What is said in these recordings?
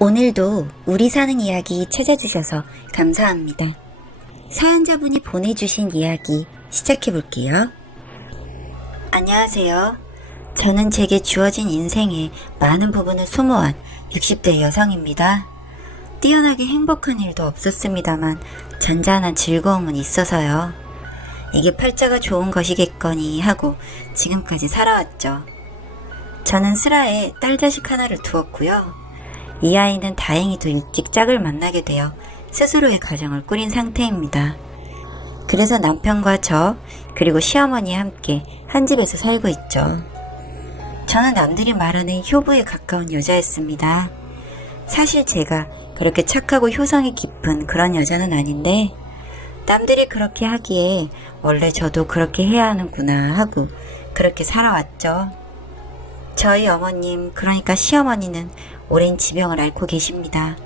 오늘도 우리 사는 이야기 찾아주셔서 감사합니다. 사연자분이 보내주신 이야기 시작해볼게요. 안녕하세요. 저는 제게 주어진 인생의 많은 부분을 소모한 60대 여성입니다. 뛰어나게 행복한 일도 없었습니다만 잔잔한 즐거움은 있어서요. 이게 팔자가 좋은 것이겠거니 하고 지금까지 살아왔죠. 저는 슬하에 딸 자식 하나를 두었고요. 이 아이는 다행히도 일찍 짝을 만나게 되어 스스로의 가정을 꾸린 상태입니다. 그래서 남편과 저 그리고 시어머니와 함께 한 집에서 살고 있죠. 저는 남들이 말하는 효부에 가까운 여자였습니다. 사실 제가 그렇게 착하고 효성이 깊은 그런 여자는 아닌데 남들이 그렇게 하기에 원래 저도 그렇게 해야 하는구나 하고 그렇게 살아왔죠. 저희 어머님, 그러니까 시어머니는 오랜 지병을 앓고 계십니다.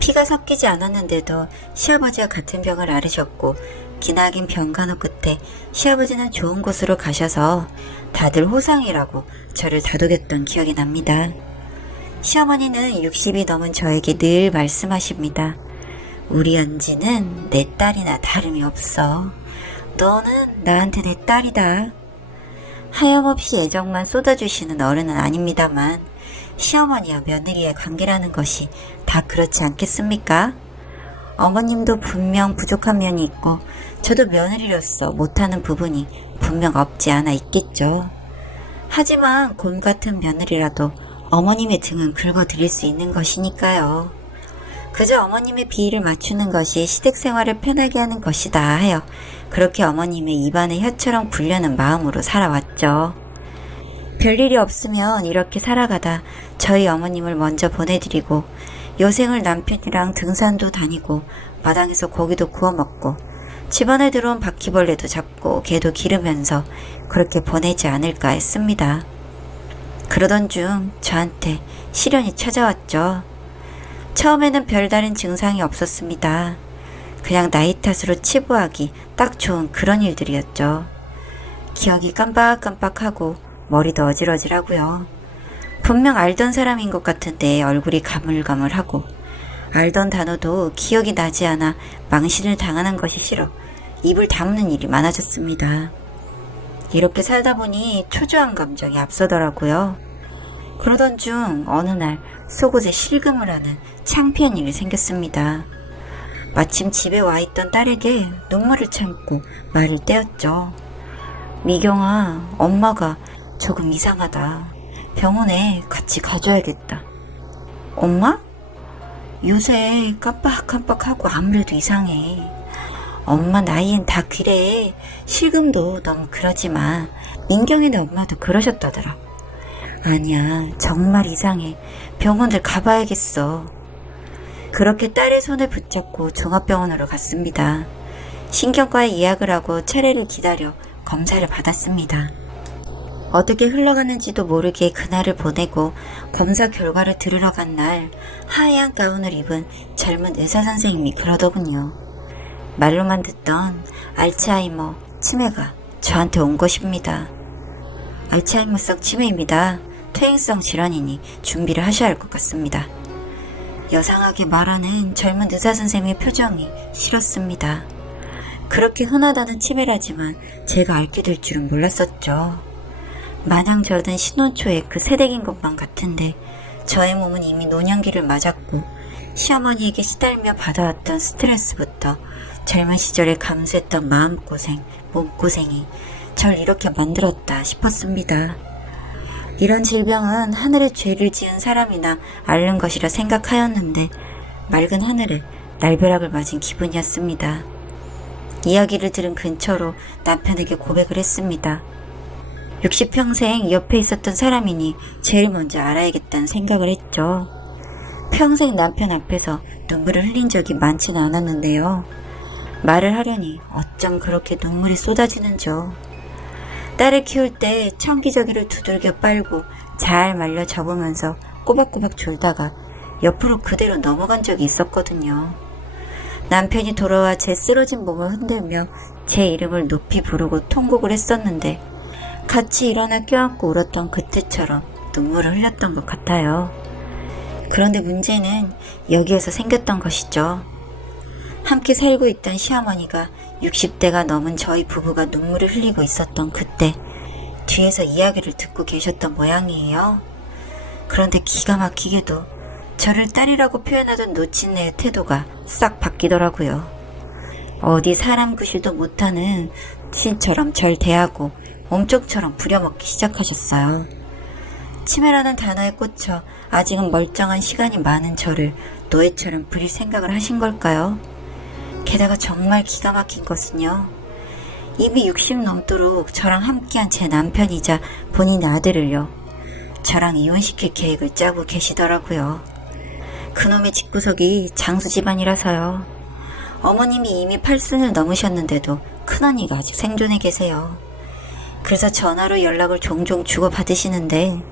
피가 섞이지 않았는데도 시아버지와 같은 병을 앓으셨고 기나긴 병간호 끝에 시아버지는 좋은 곳으로 가셔서 다들 호상이라고 저를 다독였던 기억이 납니다. 시어머니는 60이 넘은 저에게 늘 말씀하십니다. 우리 연지는 내 딸이나 다름이 없어. 너는 나한테 내 딸이다. 하염없이 애정만 쏟아주시는 어른은 아닙니다만 시어머니와 며느리의 관계라는 것이 다 그렇지 않겠습니까? 어머님도 분명 부족한 면이 있고 저도 며느리로서 못하는 부분이 분명 없지 않아 있겠죠. 하지만 곰 같은 며느리라도 어머님의 등은 긁어드릴 수 있는 것이니까요. 그저 어머님의 비위를 맞추는 것이 시댁 생활을 편하게 하는 것이다 하여 그렇게 어머님의 입안에 혀처럼 굴려는 마음으로 살아왔죠. 별일이 없으면 이렇게 살아가다 저희 어머님을 먼저 보내드리고 여생을 남편이랑 등산도 다니고 마당에서 고기도 구워 먹고 집안에 들어온 바퀴벌레도 잡고 개도 기르면서 그렇게 보내지 않을까 했습니다. 그러던 중 저한테 시련이 찾아왔죠. 처음에는 별다른 증상이 없었습니다. 그냥 나이 탓으로 치부하기 딱 좋은 그런 일들이었죠. 기억이 깜빡깜빡하고 머리도 어질어질하고요. 분명 알던 사람인 것 같은데 얼굴이 가물가물하고 알던 단어도 기억이 나지 않아 망신을 당하는 것이 싫어 입을 다무는 일이 많아졌습니다. 이렇게 살다 보니 초조한 감정이 앞서더라고요. 그러던 중 어느 날 속옷에 실금을 하는 창피한 일이 생겼습니다. 마침 집에 와 있던 딸에게 눈물을 참고 말을 떼었죠. 미경아, 엄마가 조금 이상하다. 병원에 같이 가줘야겠다. 엄마? 요새 깜빡깜빡하고 아무래도 이상해. 엄마 나이엔 다 그래. 실금도 너무 그러지만 민경이네 엄마도 그러셨다더라. 아니야, 정말 이상해. 병원을 가봐야겠어. 그렇게 딸의 손을 붙잡고 종합병원으로 갔습니다. 신경과에 예약을 하고 차례를 기다려 검사를 받았습니다. 어떻게 흘러가는지도 모르게 그날을 보내고 검사 결과를 들으러 간 날 하얀 가운을 입은 젊은 의사선생님이 그러더군요. 말로만 듣던 알츠하이머 치매가 저한테 온 것입니다. 알츠하이머성 치매입니다. 퇴행성 질환이니 준비를 하셔야 할 것 같습니다. 여상하게 말하는 젊은 의사선생님의 표정이 싫었습니다. 그렇게 흔하다는 치매라지만 제가 앓게 될 줄은 몰랐었죠. 마냥 저든 신혼 초에 그 새댁인 것만 같은데 저의 몸은 이미 노년기를 맞았고 시어머니에게 시달며 받아왔던 스트레스부터 젊은 시절에 감수했던 마음고생, 몸고생이 절 이렇게 만들었다 싶었습니다. 이런 질병은 하늘에 죄를 지은 사람이나 앓는 것이라 생각하였는데 맑은 하늘에 날벼락을 맞은 기분이었습니다. 이야기를 들은 근처로 남편에게 고백을 했습니다. 60평생 옆에 있었던 사람이니 제일 먼저 알아야겠다는 생각을 했죠. 평생 남편 앞에서 눈물을 흘린 적이 많지는 않았는데요. 말을 하려니 어쩜 그렇게 눈물이 쏟아지는지요. 딸을 키울 때 청기저귀를 두들겨 빨고 잘 말려 접으면서 꼬박꼬박 졸다가 옆으로 그대로 넘어간 적이 있었거든요. 남편이 돌아와 제 쓰러진 몸을 흔들며 제 이름을 높이 부르고 통곡을 했었는데 같이 일어나 껴안고 울었던 그때처럼 눈물을 흘렸던 것 같아요. 그런데 문제는 여기에서 생겼던 것이죠. 함께 살고 있던 시어머니가 60대가 넘은 저희 부부가 눈물을 흘리고 있었던 그때 뒤에서 이야기를 듣고 계셨던 모양이에요. 그런데 기가 막히게도 저를 딸이라고 표현하던 노친네의 태도가 싹 바뀌더라고요. 어디 사람 구실도 못하는 신처럼 절 대하고 몸종처럼 부려먹기 시작하셨어요. 치매라는 단어에 꽂혀 아직은 멀쩡한 시간이 많은 저를 노예처럼 부릴 생각을 하신 걸까요? 게다가 정말 기가 막힌 것은요. 이미 60 넘도록 저랑 함께한 제 남편이자 본인의 아들을요. 저랑 이혼시킬 계획을 짜고 계시더라고요. 그놈의 집구석이 장수 집안이라서요. 어머님이 이미 8순을 넘으셨는데도 큰언니가 아직 생존해 계세요. 그래서 전화로 연락을 종종 주고받으시는데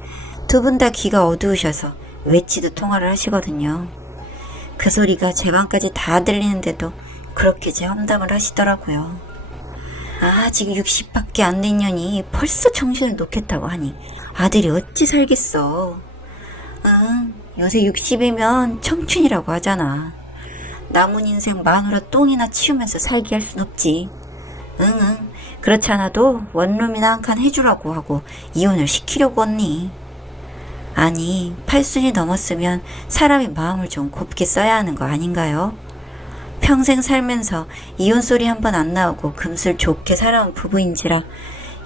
두 분 다 귀가 어두우셔서 외치도 통화를 하시거든요. 그 소리가 제 방까지 다 들리는데도 그렇게 제 험담을 하시더라고요. 지금 60밖에 안 된 년이 벌써 정신을 놓겠다고 하니 아들이 어찌 살겠어. 요새 60이면 청춘이라고 하잖아. 남은 인생 마누라 똥이나 치우면서 살게 할 순 없지. 그렇지 않아도 원룸이나 한 칸 해주라고 하고 이혼을 시키려고 했니? 아니, 8순이 넘었으면 사람이 마음을 좀 곱게 써야 하는 거 아닌가요? 평생 살면서 이혼 소리 한 번 안 나오고 금슬 좋게 살아온 부부인지라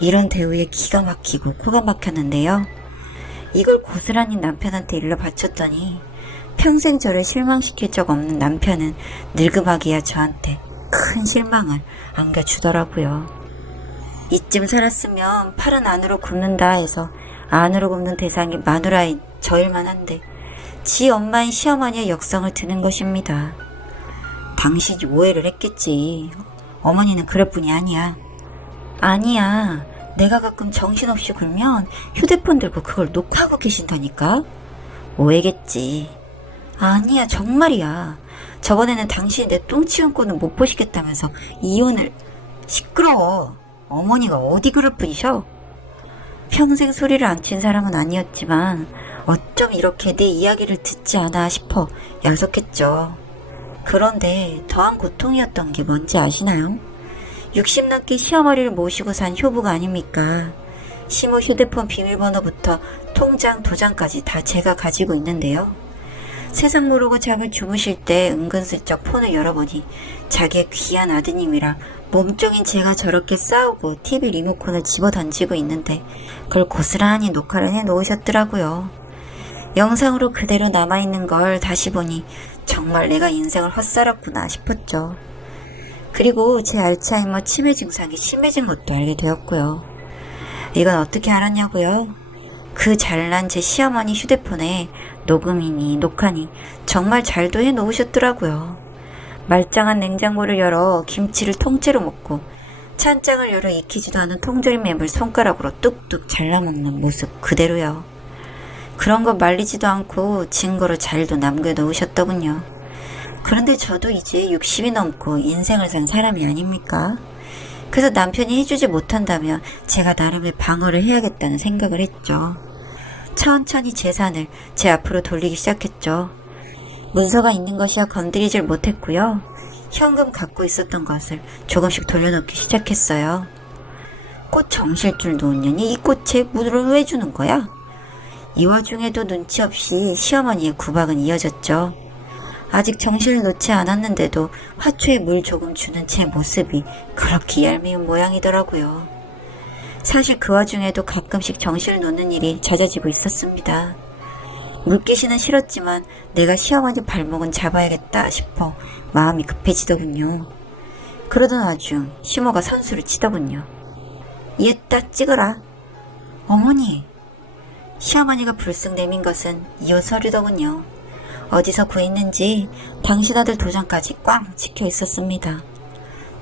이런 대우에 기가 막히고 코가 막혔는데요. 이걸 고스란히 남편한테 일러 바쳤더니 평생 저를 실망시킬 적 없는 남편은 늙음하기야 저한테 큰 실망을 안겨주더라고요. 이쯤 살았으면 팔은 안으로 굽는다 해서 안으로 굽는 대상이 마누라인 저일만 한데 지 엄마인 시어머니의 역성을 드는 것입니다. 당신이 오해를 했겠지. 어머니는 그럴 뿐이 아니야. 아니야. 내가 가끔 정신없이 굴면 휴대폰 들고 그걸 녹화하고 계신다니까. 오해겠지. 아니야, 정말이야. 저번에는 당신이 내 똥치운 꼴은 못 보시겠다면서 이혼을. 시끄러워. 어머니가 어디 그럴 뿐이셔. 평생 소리를 안 친 사람은 아니었지만 어쩜 이렇게 내 이야기를 듣지 않아 싶어 야속했죠. 그런데 더한 고통이었던 게 뭔지 아시나요? 60 넘게 시어머니를 모시고 산 효부가 아닙니까? 시모 휴대폰 비밀번호부터 통장, 도장까지 다 제가 가지고 있는데요. 세상 모르고 잠을 주무실 때 은근슬쩍 폰을 열어보니 자기의 귀한 아드님이라 몸종인 제가 저렇게 싸우고 TV 리모컨을 집어던지고 있는데 그걸 고스란히 녹화를 해놓으셨더라고요. 영상으로 그대로 남아있는 걸 다시 보니 정말 내가 인생을 헛살았구나 싶었죠. 그리고 제 알츠하이머 치매 증상이 심해진 것도 알게 되었고요. 이건 어떻게 알았냐고요? 그 잘난 제 시어머니 휴대폰에 녹음이니 녹화니 정말 잘도 해놓으셨더라고요. 말짱한 냉장고를 열어 김치를 통째로 먹고 찬장을 열어 익히지도 않은 통조림맵을 손가락으로 뚝뚝 잘라먹는 모습 그대로요. 그런 거 말리지도 않고 증거로 잘도 남겨놓으셨더군요. 그런데 저도 이제 60이 넘고 인생을 산 사람이 아닙니까? 그래서 남편이 해주지 못한다면 제가 나름의 방어를 해야겠다는 생각을 했죠. 천천히 재산을 제 앞으로 돌리기 시작했죠. 문서가 있는 것이야 건드리질 못했고요. 현금 갖고 있었던 것을 조금씩 돌려놓기 시작했어요. 꽃 정실줄 놓은 년이 이 꽃에 물을 왜 주는 거야? 이 와중에도 눈치 없이 시어머니의 구박은 이어졌죠. 아직 정신을 놓지 않았는데도 화초에 물 조금 주는 제 모습이 그렇게 얄미운 모양이더라고요. 사실 그 와중에도 가끔씩 정신을 놓는 일이 잦아지고 있었습니다. 물귀신은 싫었지만 내가 시어머니 발목은 잡아야겠다 싶어 마음이 급해지더군요. 그러던 와중 시모가 선수를 치더군요. 얘따 찍어라. 어머니. 시어머니가 불쑥 내민 것은 이혼 서류더군요. 어디서 구했는지 당신 아들 도장까지 꽝 찍혀 있었습니다.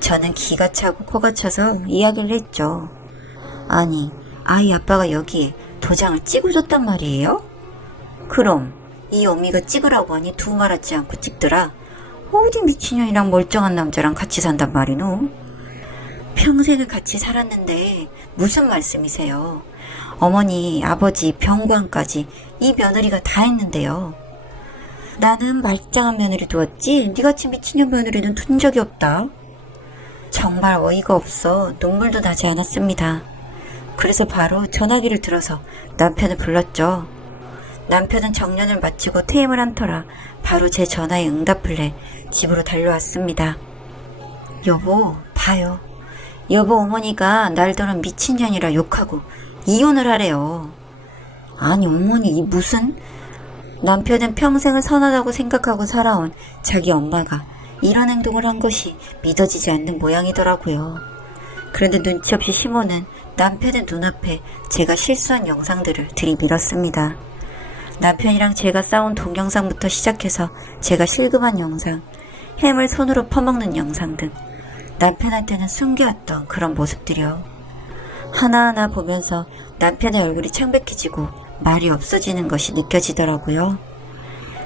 저는 기가 차고 코가 차서 이야기를 했죠. 아니, 아이 아빠가 여기에 도장을 찍어줬단 말이에요? 그럼 이 어미가 찍으라고 하니 두 말하지 않고 찍더라. 어디 미친년이랑 멀쩡한 남자랑 같이 산단 말이노? 평생을 같이 살았는데 무슨 말씀이세요? 어머니, 아버지, 병관까지 이 며느리가 다 했는데요. 나는 말짱한 며느리 두었지 니같이 미친년 며느리는 둔 적이 없다. 정말 어이가 없어 눈물도 나지 않았습니다. 그래서 바로 전화기를 들어서 남편을 불렀죠. 남편은 정년을 마치고 퇴임을 한 터라 바로 제 전화에 응답을 해 집으로 달려왔습니다. 여보, 봐요. 여보 어머니가 날더러 미친년이라 욕하고 이혼을 하래요. 아니 어머니 이 무슨... 남편은 평생을 선하다고 생각하고 살아온 자기 엄마가 이런 행동을 한 것이 믿어지지 않는 모양이더라고요. 그런데 눈치 없이 시모는 남편의 눈앞에 제가 실수한 영상들을 들이밀었습니다. 남편이랑 제가 싸운 동영상부터 시작해서 제가 실금한 영상, 햄을 손으로 퍼먹는 영상 등 남편한테는 숨겨왔던 그런 모습들이요. 하나하나 보면서 남편의 얼굴이 창백해지고 말이 없어지는 것이 느껴지더라고요.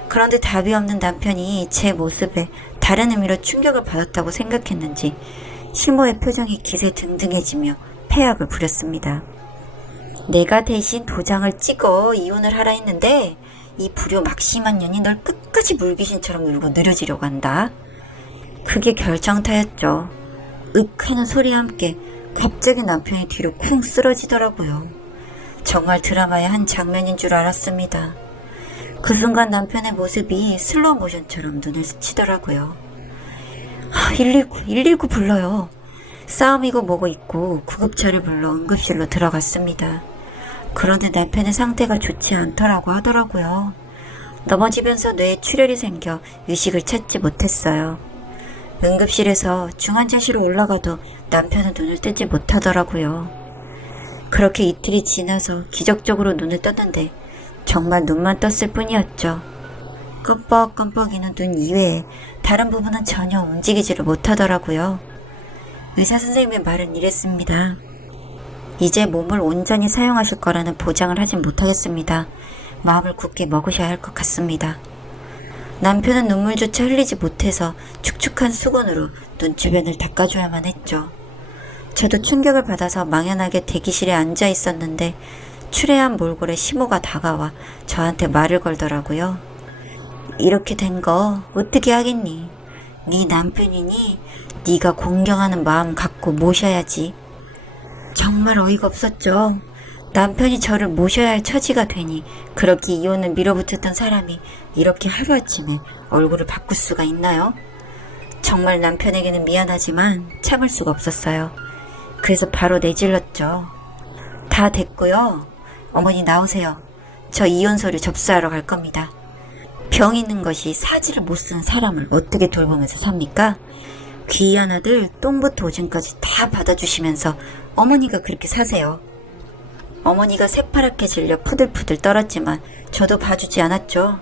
그런데 답이 없는 남편이 제 모습에 다른 의미로 충격을 받았다고 생각했는지 시모의 표정이 기세등등해지며 패악을 부렸습니다. 내가 대신 도장을 찍어 이혼을 하라 했는데 이 불효 막심한 년이 널 끝까지 물귀신처럼 물고 느려지려고 한다. 그게 결정타였죠. 윽 하는 소리와 함께 갑자기 남편이 뒤로 쿵 쓰러지더라고요. 정말 드라마의 한 장면인 줄 알았습니다. 그 순간 남편의 모습이 슬로우 모션처럼 눈을 스치더라고요. 119 불러요. 싸움이고 뭐고 있고 구급차를 불러 응급실로 들어갔습니다. 그런데 남편의 상태가 좋지 않더라고 하더라고요. 넘어지면서 뇌에 출혈이 생겨 의식을 찾지 못했어요. 응급실에서 중환자실로 올라가도 남편은 눈을 뜨지 못하더라고요. 그렇게 이틀이 지나서 기적적으로 눈을 떴는데 정말 눈만 떴을 뿐이었죠. 껌뻑껌뻑이는 눈 이외에 다른 부분은 전혀 움직이지를 못하더라고요. 의사 선생님의 말은 이랬습니다. 이제 몸을 온전히 사용하실 거라는 보장을 하진 못하겠습니다. 마음을 굳게 먹으셔야 할 것 같습니다. 남편은 눈물조차 흘리지 못해서 축축한 수건으로 눈 주변을 닦아줘야만 했죠. 저도 충격을 받아서 망연하게 대기실에 앉아 있었는데 추레한 몰골에 시모가 다가와 저한테 말을 걸더라고요. 이렇게 된 거 어떻게 하겠니? 네 남편이니? 네가 공경하는 마음 갖고 모셔야지. 정말 어이가 없었죠. 남편이 저를 모셔야 할 처지가 되니 그렇게 이혼을 밀어붙였던 사람이 이렇게 하루아침에 얼굴을 바꿀 수가 있나요? 정말 남편에게는 미안하지만 참을 수가 없었어요. 그래서 바로 내질렀죠. 다 됐고요. 어머니 나오세요. 저 이혼 서류 접수하러 갈 겁니다. 병 있는 것이 사지를 못 쓴 사람을 어떻게 돌보면서 삽니까? 귀한 아들 똥부터 오줌까지 다 받아주시면서 어머니가 그렇게 사세요. 어머니가 새파랗게 질려 푸들푸들 떨었지만 저도 봐주지 않았죠.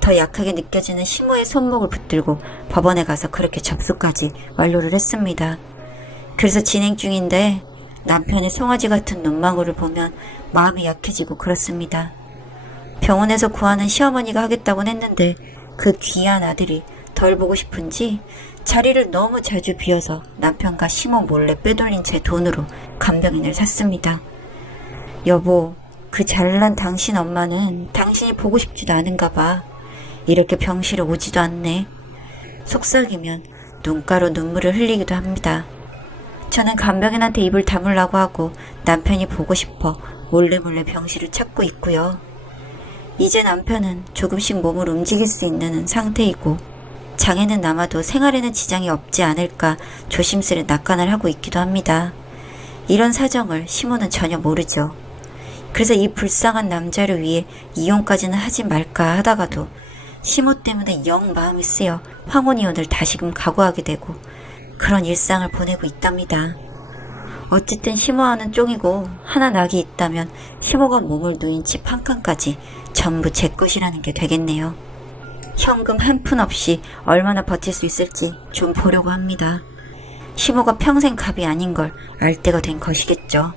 더 약하게 느껴지는 시모의 손목을 붙들고 법원에 가서 그렇게 접수까지 완료를 했습니다. 그래서 진행 중인데 남편의 송아지 같은 눈망울을 보면 마음이 약해지고 그렇습니다. 병원에서 구하는 시어머니가 하겠다곤 했는데 그 귀한 아들이 덜 보고 싶은지 자리를 너무 자주 비워서 남편과 시모 몰래 빼돌린 제 돈으로 간병인을 샀습니다. 여보, 그 잘난 당신 엄마는 당신이 보고 싶지도 않은가 봐. 이렇게 병실에 오지도 않네. 속삭이면 눈가로 눈물을 흘리기도 합니다. 저는 간병인한테 입을 다물라고 하고 남편이 보고 싶어 몰래 병실을 찾고 있고요. 이제 남편은 조금씩 몸을 움직일 수 있는 상태이고 장애는 남아도 생활에는 지장이 없지 않을까 조심스레 낙관을 하고 있기도 합니다. 이런 사정을 시모는 전혀 모르죠. 그래서 이 불쌍한 남자를 위해 이혼까지는 하지 말까 하다가도 시모 때문에 영 마음이 쓰여 황혼이혼을 다시금 각오하게 되고 그런 일상을 보내고 있답니다. 어쨌든 시모와는 쫑이고 하나 낙이 있다면 시모가 몸을 누인 집 한 칸까지 전부 제 것이라는 게 되겠네요. 현금 한 푼 없이 얼마나 버틸 수 있을지 좀 보려고 합니다. 시모가 평생 갑이 아닌 걸 알 때가 된 것이겠죠.